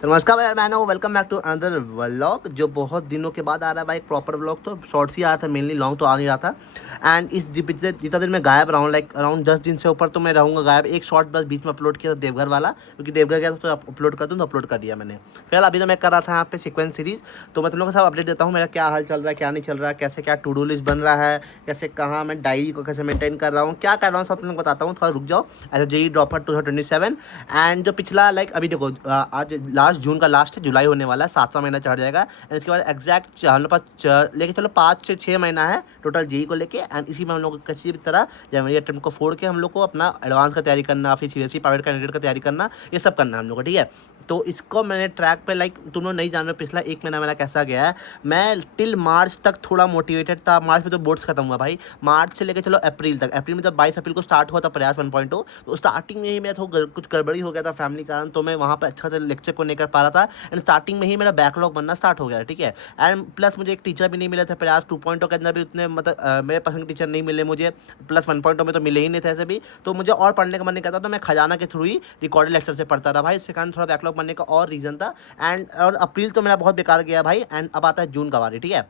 तो नमस्कार भाई, मैं हूँ। Welcome back to another vlog जो बहुत दिनों के बाद आ रहा है भाई। एक प्रॉपर व्लॉग तो शॉर्ट्स ही आ रहा था, मेनली लॉन्ग तो आ नहीं रहा था। एंड इस पिछले जितना दिन मैं गायब रहा हूँ, लाइक अराउंड 10 दिन से ऊपर तो मैं रहूँगा गायब। एक शॉर्ट बस बीच में अपलोड किया था देवघर वाला, क्योंकि देवघर गया था तो अपलोड कर दूँ, तो अपलोड कर दिया मैंने। फिलहाल अभी तो मैं कर रहा था यहाँ पे सीक्वेंस सीरीज़। तो मैं तुम लोगों को सब अपडेट देता हूँ, मेरा क्या हाल चल रहा है, क्या नहीं चल रहा है, कैसे क्या टू डू लिस्ट बन रहा है, कैसे कहाँ मैं डायरी को कैसे मेंटेन कर रहा हूँ, क्या कर रहा हूँ, सब तुम लोग बताता हूँ। थोड़ा रुक जाओ। As JEE dropper 2027। एंड जो पिछला लाइक अभी देखो, आज लास्ट जून का लास्ट है, जुलाई होने वाला है, 7वां महीना चढ़ जाएगा। एंड इसके बाद एग्जैक्ट हम लोग पास लेके चलो 5 से 6 महीना है टोटल जेई को लेके। एंड इसी में हम लोग को किसी भी तरह जनवरी अटेम्प्ट को फोड़ के हम लोग को अपना एडवांस का तैयारी करना, फिर सीबीएसई प्राइवेट कैंडिडेट का तैयारी करना, ये सब करना है हम लोग को, ठीक है। तो इसको मैंने ट्रैक पे लाइक तुम लोग नहीं जान रहे पिछला 1 महीना मेरा कैसा गया है। मैं टिल मार्च तक थोड़ा मोटिवेटेड था। मार्च में तो बोर्ड्स खत्म हुआ भाई। मार्च से लेकर चलो अप्रैल तक, अप्रैल में जब 22 अप्रैल को स्टार्ट हुआ था प्रयास 1.0, तो स्टार्टिंग में ही मेरा थोड़ा कुछ गड़बड़ी हो गया था फैमिली कारण, तो मैं वहाँ पे अच्छा से लेक्चर को नहीं कर पा रहा था। एंड स्टार्टिंग में ही मेरा बैकलॉग बनना स्टार्ट हो गया, ठीक है। एंड प्लस मुझे एक टीचर भी नहीं मिले थे प्रयास 2.0 के अंदर भी उतने, मतलब मेरे पसंद टीचर नहीं मिले मुझे। प्लस 1.0 में तो मिले ही नहीं थे ऐसे भी। तो मुझे और पढ़ने का मन नहीं करता, तो मैं खजाना के थ्रू ही रिकॉर्डेड लेक्चर से पढ़ता रहा भाई। इससे कारण थोड़ा बैकलॉग बनने का और रीज़न था। एंड और अप्रैल तो मेरा बहुत बेकार गया भाई। एंड अब आता है जून का बारी, ठीक है।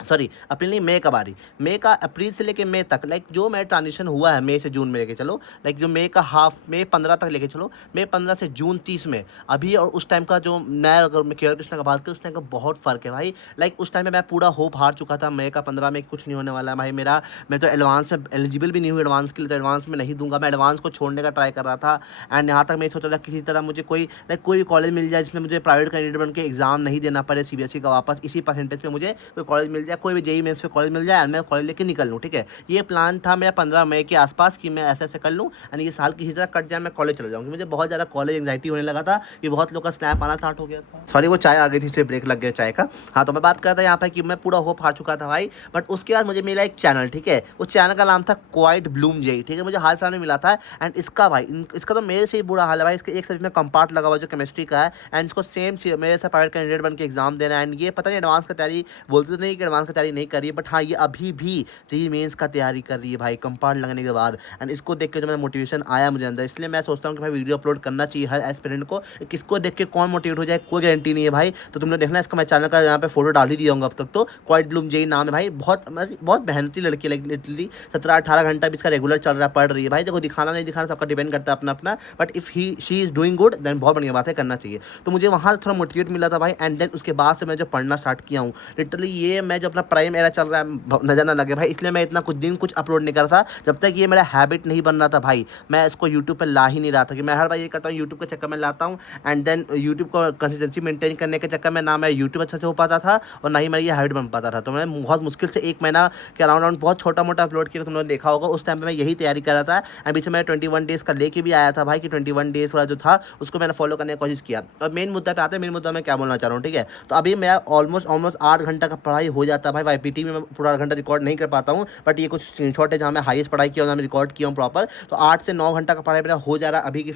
सॉरी, अप्रैल नहीं, मई का बारी। मई का अप्रैल से लेके मई तक, लाइक जो मेरा ट्रांजिशन हुआ है मई से जून में लेके चलो, लाइक जो मई का हाफ, मई 15 तक लेके चलो, मई 15 से जून 30 में अभी और उस टाइम का जो मैं, अगर मैं केयर कृष्णा का बात करूँ, उस टाइम का बहुत फ़र्क है भाई। लाइक उस टाइम में मैं पूरा होप हार चुका था। मई का 15 में कुछ नहीं होने वाला है भाई मेरा। मैं तो एडवांस में एलिजिबल भी नहीं हूँ एडवांस के लिए, तो एडवांस में नहीं दूंगा। मैं एडवांस को छोड़ने का ट्राई कर रहा था। एंड यहाँ तक मैं सोच रहा था किसी तरह मुझे कोई लाइक कोई कॉलेज मिल जाए जिसमें मुझे प्राइवेट कैंडिडेट बन के एग्जाम नहीं देना पड़े सीबीएसई का वापस, इसी परसेंटेज पे मुझे कोई कॉलेज मिल जाए, कोई भी जेई मेंस पे कॉलेज मिल जाए, एंड मैं कॉलेज लेके निकल लूँ, ठीक है। ये प्लान था मेरा 15 मई के आसपास कि मैं ऐसे ऐसे कर लूँ, एंड ये साल की हिजरा कट जाए, मैं कॉलेज चला जाऊँ। मुझे बहुत ज़्यादा कॉलेज एंगजाइटी होने लगा था कि बहुत लोग का स्नैप आना स्टार्ट हो गया था। सॉरी, वो चाय आ गई थी इसलिए ब्रेक लग गया चाय का। हाँ, तो मैं बात कर रहा था यहाँ पर कि मैं पूरा होप हार चुका था भाई। बट उसके बाद मुझे मिला एक चैनल, ठीक है। उस चैनल का नाम था क्वाइट ब्लूम जेई, ठीक है। मुझे हाल फिलहाल में मिला था। एंड इसका भाई इसका तो मेरे से ही बुरा हाल है भाई। इसके एक सब्जेक्ट में कंपार्ट लगा हुआ जो केमिस्ट्री का है, एंड इसको सेम मेरे से प्राइवेट कैंडिडेट बन के एग्जाम देना है। एंड ये पता नहीं एडवांस का तैयारी, बोलते तो नहीं कि एडवांस का तैयारी नहीं कर रही है, बट हाँ, ये अभी भी जेईई मेंस का तैयारी कर रही है भाई, कंपार्ट लगने के बाद। एंड इसको देख के जो मेरा मोटिवेशन आया मुझे अंदर, इसलिए मैं सोचता हूँ कि भाई वीडियो अपलोड करना चाहिए हर एस्पिरेंट को। किसको देख के कौन मोटिवेट हो जाए कोई गारंटी नहीं है भाई। तो तुमने देखना, इसका मैं चैनल का यहाँ पे फोटो डाल ही दिया हूँ अब तक तो। क्वाइट ब्लूम जेई नाम है भाई। बहुत मेहनती लड़की, लाइक लिटरली 17-18 घंटा भी इसका रेगुलर चल रहा है, पढ़ रही है भाई। देखो, दिखाना नहीं दिखाना सबका डिपेंड करता है अपना अपना, but if he she is doing good then बहुत बढ़िया बात है, करना चाहिए। तो मुझे वहाँ से थोड़ा मोटिवेट मिला था भाई। एंड देन उसके बाद से मैं जो पढ़ना स्टार्ट किया हूँ, लिटरली ये मैं जो अपना प्राइम एरा चल रहा है नजर ना लगे भाई, इसलिए मैं इतना कुछ दिन कुछ अपलोड नहीं कर रहा था जब तक ये मेरा हैबिट नहीं बन रहा था भाई। मैं इसको यूट्यूब पर ला ही नहीं रहा था, कि मैं हर बार ये करता हूँ यूट्यूब के चक्कर में लाता हूँ। एंड देन यूट्यूब को कंसिस्टेंसी मेंटेन करने के चक्कर में ना मैं यूट्यूब अच्छे से हो पाता था, और ना ही मेरा ये हैबिट बन पाता था। तो मैं बहुत मुश्किल से 1 महीना के अराउंड बहुत छोटा मोटा अपलोड किया, तुम लोगों ने देखा होगा। उस टाइम पे मैं यही तैयारी कर रहा था। एंड बीच में मैं 21 डेज़ का लेके भी आया था भाई, कि 21 डेज़ वाला जो था उसको मैंने फॉलो करने की कोशिश किया। और मेन मुद्दा पे आते हैं, मेन मुद्दा मैं क्या बोलना चाह रहा हूँ, ठीक है। तो अभी मेरा ऑलमोस्ट ऑलमोस्ट 8 घंटा का पढ़ाई हो जाता है भाई। वाईपीटी में मैं पूरा 8 घंटा रिकॉर्ड नहीं कर पाता हूँ, बट ये कुछ स्क्रीनशॉट है जहाँ मैं हाईएस्ट पढ़ाई किया हूँ, जहाँ मैं रिकॉर्ड किया हूँ प्रॉपर। तो 8 से 9 घंटा का पढ़ाई मेरा हो जा रहा है अभी की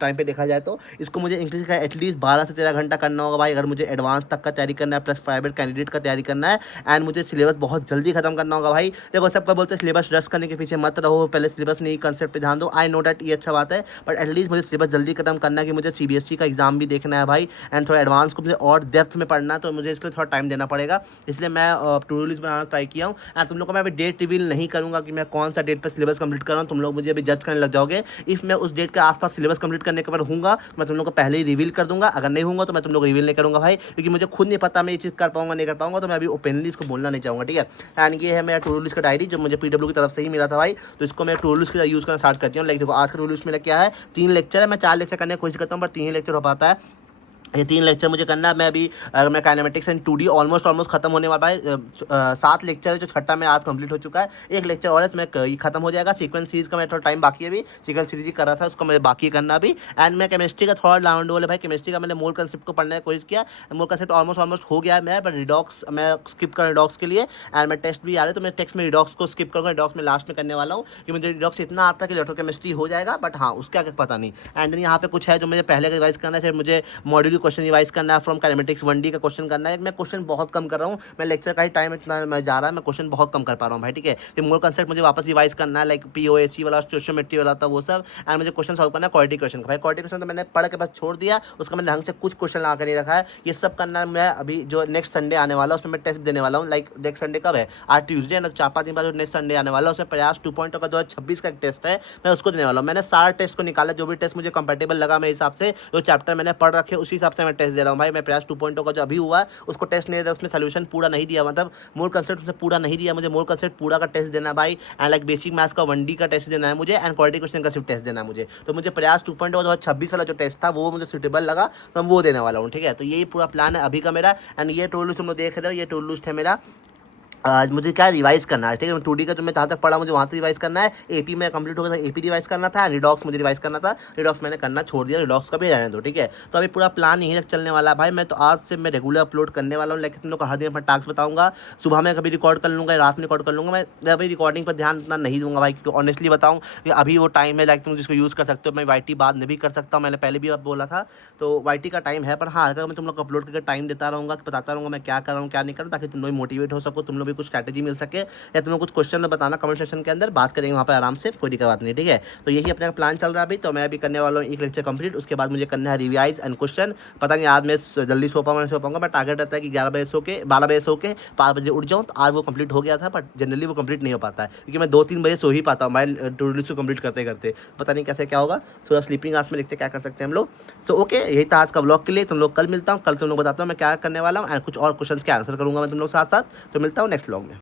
टाइम पे देखा जाए तो। इसको मुझे इंक्रीज का एटलीस्ट 12 से 13 घंटा करना होगा भाई, अगर मुझे एडवांस तक का तैयारी करना है, प्लस प्राइवेट कैंडिडेट का तैयारी करना है। एंड मुझे सिलेबस बहुत जल्दी खत्म करना होगा भाई। देखो, सबका बोलते हैं सिलेबस रश करने के पीछे मत रहो, पहले सिलेबस नहीं कंसेप्ट पे ध्यान दो। आई नो डैट ये अच्छा बात है, बट एटलीस्ट मुझे सिलेबस जल्दी खत्म करना है, कि मुझे सीबीएसई का एग्जाम भी देखना है भाई। एंड थोड़ा एडवांस को मुझे और डेप्थ में पढ़ना है, तो मुझे इसलिए थोड़ा टाइम देना पड़ेगा। इसलिए मैं टू डू लिस्ट बनाना ट्राई किया हूँ। एंड तुम लोग को मैं अभी डेट रिवील नहीं करूँगा कि मैं कौन सा डेट पर सिलेबस कंप्लीट कर रहा हूँ। तुम लोग मुझे अभी जज करने लग जाओगे। इफ़ मैं उस डेट के आसपास सिलेबस कंप्लीट करने के बाद हूँगा, तो मैं तुम लोग को पहले ही रिवील कर दूंगा। अगर नहीं हूँगा तो मैं तुम लोग को रिवील नहीं करूँगा भाई, क्योंकि मुझे खुद नहीं पता मैं ये चीज़ कर पाऊँगा नहीं कर पाऊँगा। तो मैं अभी ओपनली इसको बोलना नहीं चाहूँगा, ठीक है। एंड ये है मेरा टू डू लिस्ट का डायरी, जो मुझे पीडब्ल्यू की तरफ से ही मिला था भाई। तो इसको मैं टू डू लिस्ट का यूज़ करना स्टार्ट करती हूँ। लाइक देखो, आज का टू डू लिस्ट मेरा क्या है, 3 लेक्चर है। मैं 4 लेक्चर करने की कोशिश करता हूँ, पर 3 ही लेक्चर हो पाता है। ये 3 लेक्चर मुझे करना है। मैं अभी अगर मैं काइनेमेटिक्स एंड 2D ऑलमोस्ट खत्म होने वाला है। 7 लेक्चर है, जो छठा में आज कंप्लीट हो चुका है। एक लेक्चर और है, इसमें खत्म हो जाएगा। सीक्वेंस सीरीज का मेरा थोड़ा टाइम बाकी है अभी, सीक्वेंस सीरीज ही कर रहा था, उसको मुझे बाकी करना अभी। एंड मैं केमिस्ट्री का थोड़ा राउंड वाले भाई, केमिस्ट्री का मैंने मोल कंसेप्ट को पढ़ने की कोशिश किया। मोल कंसेप्ट ऑलमोस्ट हो गया है मेरा, पर रिडॉक्स मैं स्किप कर रिडॉक्स के लिए। एंड मैं टेस्ट भी आ रहे, तो मैं टेक्स्ट में रिडॉक्स को स्किप करूँगा, रिडॉक्स में लास्ट में करने वाला हूँ, कि मुझे रिडॉक्स इतना आता है कि इलेक्ट्रोकेमिस्ट्री हो जाएगा, बट हाँ उसका क्या पता नहीं। एंड यहाँ पे कुछ है जो मुझे पहले रिवाइज करना है, सिर्फ मुझे मॉड्यूल क्वेश्चन रिवाइज करना है, फ्रॉम काइनेमेटिक्स 1D का क्वेश्चन करना है। मैं क्वेश्चन बहुत कम कर रहा हूँ, मैं लेक्चर का ही टाइम इतना मैं जा रहा है, मैं क्वेश्चन बहुत कम कर पा रहा हूँ भाई, ठीक है। फिर मोर कंसेप्ट मुझे वापस रिवाइज करना है, लाइक POSC वाला, स्टोशियोमेट्री वाला था वो सब, एंड मुझे क्वेश्चन सॉल्व करना है क्वाड्रेटिक क्वेश्चन का। भाई क्वाड्रेटिक क्वेश्चन तो मैंने पढ़ के बस छोड़ दिया, उसका मैंने ढंग से कुछ क्वेश्चन ला कर नहीं रखा है। ये सब करना है मैं अभी जो नेक्स्ट संडे आने वाला है उसमें मैं टेस्ट देने वाला हूँ। लाइक नेक्स्ट संडे कब है, आज ट्यूसडे है ना, 4-5 दिन बाद जो नेक्स्ट संडे आने वाला है उसमें प्रयास 2.0 का 2026 का एक टेस्ट है, मैं उसको देने वाला हूँ। मैंने सारा टेस्ट को निकाला, जो भी टेस्ट मुझे कंपेटेबल लगा मेरे हिसाब से, जो चैप्टर मैंने पढ़ रखे उसी हिसाब से मैं टेस्ट दे रहा हूँ भाई। मैं प्रयास 2.0 का जो अभी हुआ है उसको टेस्ट नहीं दिया, उसमें सोल्यूशन पूरा नहीं दिया, मतलब मोर कंसेप्ट उसमें पूरा नहीं दिया, मुझे मोर कंसेप्ट पूरा का टेस्ट देना है भाई। एंड लाइक बेसिक मैथ्स का 1D का टेस्ट देना है मुझे, एंड क्वाड्रेटिक क्वेश्चन का सिर्फ टेस्ट देना है मुझे। तो मुझे प्रयास 2.0 2026 वाला जो टेस्ट था वो मुझे सूटेबल लगा, तो मैं वो देने वाला हूँ, ठीक है। तो यही पूरा प्लान है अभी का मेरा। एंड ये टूल लिस्ट तुम लोग देख रहे हो, ये टूल लिस्ट है मेरा। आज मुझे क्या रिवाइज करना है, ठीक है। 2D का जो मैं जहाँ तक पढ़ा मुझे वहाँ तक रिवाइज करना है। AP में कंप्लीट हो गया था, AP रिवाइज करना था, रिडॉक्स मुझे रिवाइज करना था, रिडॉक्स मैंने करना छोड़ दिया, रिडॉक्स का भी रहने दो, ठीक है। तो अभी पूरा प्लान यहीं तक चलने वाला है भाई। मैं तो आज से मैं रेगुलर अपलोड करने वाला हूँ, लेकिन तुम लोग को हर दिन अपना टास्क बताऊँगा। सुबह में कभी रिकॉर्ड कर लूँगा, रात में रिकॉर्ड कर लूँगा। मैं अभी रिकॉर्डिंग पर ध्यान इतना नहीं दूंगा भाई, क्योंकि ऑनेस्टली बताऊँ कि अभी वो टाइम है, लाइक तुम जिसको यूज़ कर सकते हो। मैं YT बाद में भी कर सकता हूँ, मैंने पहले भी अब बोला था, तो YT का टाइम है। पर हाँ, अगर मैं तुम लोग को अपलोड करके टाइम देता रहूँगा, बताता रहूँगा मैं क्या कर रहा हूँ क्या नहीं कर रहा हूँ, ताकि तुम लोग मोटिवेट हो सको, तुम लोग भी कुछ स्ट्रैटेजी मिल सके, या तुम्हें कुछ क्वेश्चन में बताना कमेंट सेक्शन के अंदर, बात करेंगे वहाँ पे आराम से, कोई दिक्कत बात नहीं, ठीक है। तो यही अपना प्लान चल रहा है अभी। तो मैं अभी करने वाला हूँ एक लेक्चर कंप्लीट, उसके बाद मुझे करना है रिवाइज एंड क्वेश्चन। पता नहीं आज मैं जल्दी सो पाऊंगा नहीं सो पाऊंगा। मैं टारगेट रहता है कि 11 बजे सो के 12 बजे सो के 5 बजे उठ जाऊँ, तो आज वो कंप्लीट हो गया था, बट जनरली वो कंप्लीट नहीं हो पाता है, क्योंकि मैं 2-3 बजे सो ही पाता हूँ भाई, टू डू लिस्ट को कंप्लीट करते करते। पता नहीं कैसे क्या होगा, थोड़ा स्लीपिंग आवर्स में देखते क्या कर सकते हैं हम लोग। सो ओके, यही था आज का ब्लॉग के लिए। तुम लोग कल मिलता हूँ, कल तुम लोग बताता हूँ मैं क्या करने वाला हूँ, एंड कुछ और क्वेश्चन के आंसर करूँगा मैं तुम लोग साथ साथ। तो मिलता हूँ नेक्स्ट ब्लॉग में।